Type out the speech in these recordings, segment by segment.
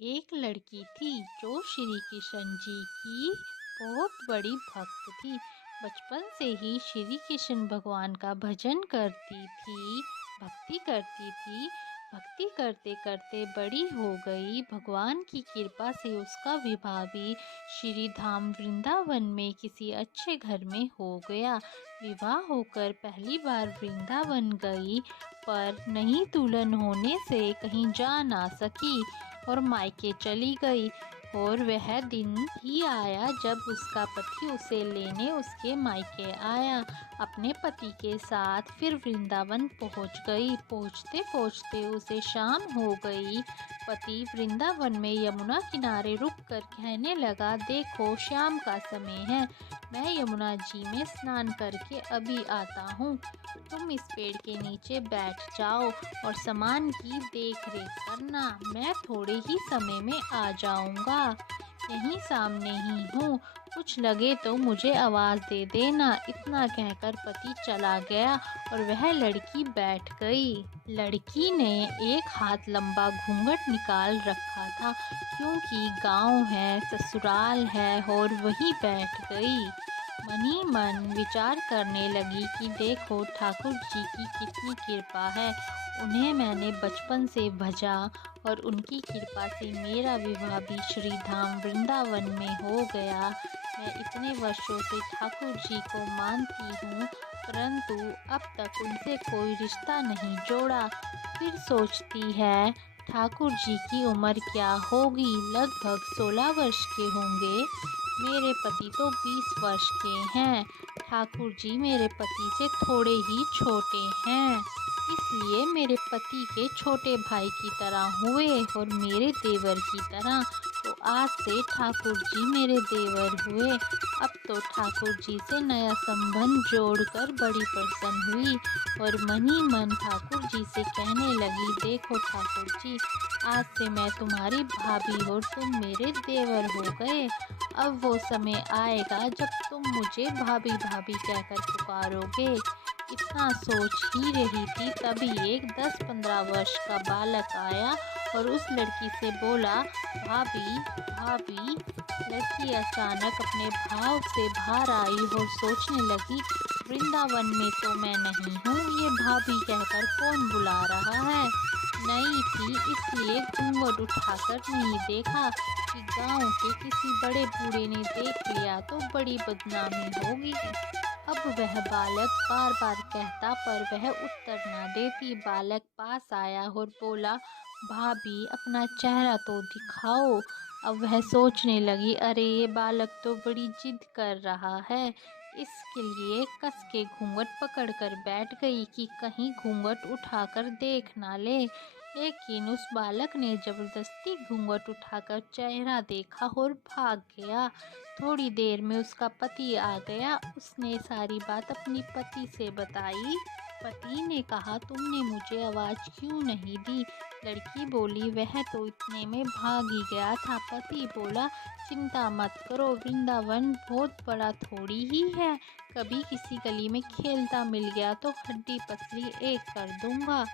एक लड़की थी जो श्री कृष्ण जी की बहुत बड़ी भक्त थी। बचपन से ही श्री कृष्ण भगवान का भजन करती थी, भक्ति करती थी। भक्ति करते करते बड़ी हो गई। भगवान की कृपा से उसका विवाह भी श्री धाम वृंदावन में किसी अच्छे घर में हो गया। विवाह होकर पहली बार वृंदावन गई, पर नई दुल्हन होने से कहीं जा ना सकी और मायके चली गई। और वह दिन ही आया जब उसका पति उसे लेने उसके मायके आया। अपने पति के साथ फिर वृंदावन पहुंच गई। पहुंचते पहुंचते उसे शाम हो गई। पति वृंदावन में यमुना किनारे रुककर कहने लगा, देखो शाम का समय है, मैं यमुना जी में स्नान करके अभी आता हूँ। तुम इस पेड़ के नीचे बैठ जाओ और सामान की देख रेख करना, मैं थोड़े ही समय में आ जाऊंगा। यहीं सामने ही हूँ, कुछ लगे तो मुझे आवाज़ दे देना। इतना कहकर पति चला गया और वह लड़की बैठ गई। लड़की ने एक हाथ लंबा घूंघट निकाल रखा था, क्योंकि गांव है, ससुराल है, और वहीं बैठ गई। मन ही मन विचार करने लगी कि देखो ठाकुर जी की कितनी कृपा है। उन्हें मैंने बचपन से भजा और उनकी कृपा से मेरा विवाह भी श्री धाम वृंदावन में हो गया। मैं इतने वर्षों से ठाकुर जी को मानती हूँ, परंतु अब तक उनसे कोई रिश्ता नहीं जोड़ा। फिर सोचती है, ठाकुर जी की उम्र क्या होगी, लगभग 16 वर्ष के होंगे। मेरे पति तो 20 वर्ष के हैं। ठाकुर जी मेरे पति से थोड़े ही छोटे हैं, इसलिए मेरे पति के छोटे भाई की तरह हुए और मेरे देवर की तरह। तो आज से ठाकुर जी मेरे देवर हुए। अब तो ठाकुर जी से नया संबंध जोड़कर बड़ी प्रसन्न हुई और मन ही मन ठाकुर जी से कहने लगी, देखो ठाकुर जी, आज से मैं तुम्हारी भाभी और तुम मेरे देवर हो गए। अब वो समय आएगा जब तुम मुझे भाभी भाभी कहकर पुकारोगे। इतना सोच ही रही थी, तभी एक 10-15 वर्ष का बालक आया और उस लड़की से बोला, भाभी भाभी। लड़की अचानक अपने भाव से बाहर आई और सोचने लगी, वृंदावन में तो मैं नहीं हूँ, ये भाभी कहकर कौन बुला रहा है। नई थी इसलिए घूंघट उठाकर नहीं देखा कि गांव के किसी बड़े बूढ़े ने देख लिया तो बड़ी बदनामी होगी। अब वह बालक बार बार कहता, पर वह उत्तर न देती। बालक पास आया और बोला, भाभी अपना चेहरा तो दिखाओ। अब वह सोचने लगी, अरे ये बालक तो बड़ी जिद कर रहा है। इसके लिए कस के घूंघट पकड़कर बैठ गई कि कहीं घूंघट उठाकर देख ना ले। लेकिन उस बालक ने जबरदस्ती घूंघट उठाकर चेहरा देखा और भाग गया। थोड़ी देर में उसका पति आ गया। उसने सारी बात अपनी पति से बताई। पति ने कहा, तुमने मुझे आवाज़ क्यों नहीं दी। लड़की बोली, वह तो इतने में भाग ही गया था। पति बोला, चिंता मत करो, वृंदावन बहुत बड़ा थोड़ी ही है। कभी किसी गली में खेलता मिल गया तो हड्डी पसली एक कर दूंगा,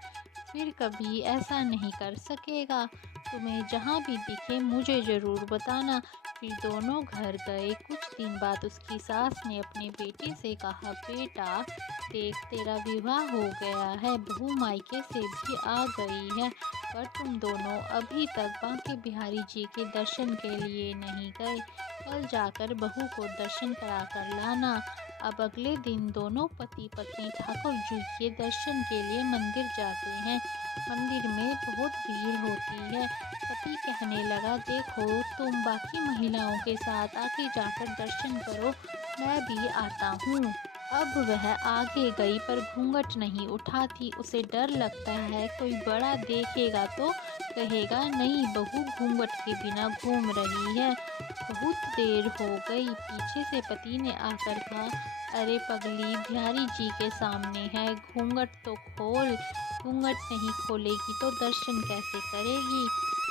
फिर कभी ऐसा नहीं कर सकेगा। तुम्हें जहाँ भी दिखे मुझे ज़रूर बताना। फिर दोनों घर गए। कुछ दिन बाद उसकी सास ने अपने बेटे से कहा, बेटा देख, तेरा विवाह हो गया है, बहू मायके से भी आ गई है, पर तुम दोनों अभी तक बांके बिहारी जी के दर्शन के लिए नहीं गए। कल जाकर बहू को दर्शन करा कर लाना। अब अगले दिन दोनों पति पत्नी ठाकुर जी के दर्शन के लिए मंदिर जाते हैं। मंदिर में बहुत भीड़ होती है। पति कहने लगा, देखो तुम बाकी महिलाओं के साथ आगे जाकर दर्शन करो, मैं भी आता हूँ। अब वह आगे गई पर घूंघट नहीं उठाती। उसे डर लगता है कोई बड़ा देखेगा तो कहेगा, नहीं बहू घूंघट के बिना घूम रही है। बहुत देर हो गई। पीछे से पति ने आकर कहा, अरे पगली, बिहारी जी के सामने है, घूंघट तो खोल। घूंघट नहीं खोलेगी तो दर्शन कैसे करेगी।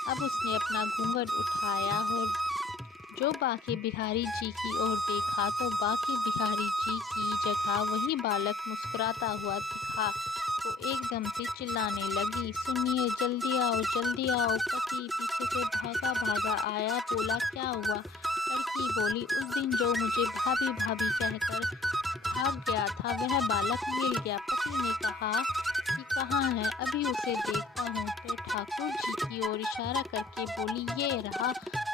अब उसने अपना घूंघट उठाया और जो बांके बिहारी जी की ओर देखा तो बांके बिहारी जी की जगह वही बालक मुस्कुराता हुआ दिखा। को एकदम से चिल्लाने लगी, सुनिए जल्दी आओ। पति पीछे से भागा भागा आया, बोला क्या हुआ? लड़की बोली, उस दिन जो मुझे भाभी भाभी कहकर भाग गया था वह बालक मिल गया। पति ने कहा कि कहाँ है, अभी उसे देखता हूँ। फिर ठाकुर जी की ओर इशारा करके बोली, ये रहा,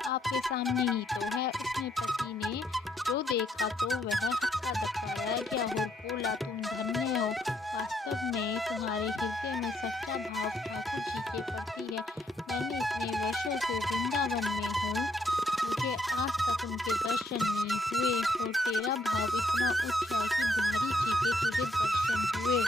आपके सामने ही तो है। उसने पति ने जो देखा तो वह हक्का बक्का रह गया और बोला, तुम धन्य हो, वास्तव में तुम्हारे हृदय में सच्चा भाव ठाकुर जी के प्रति है। मैंने इतने वर्षों से वृंदावन में हूँ, मुझे आज तक उनके दर्शन नहीं हुए और तेरा भाव इतना उच्च है कि बिहारी जी के तुझे दर्शन हुए।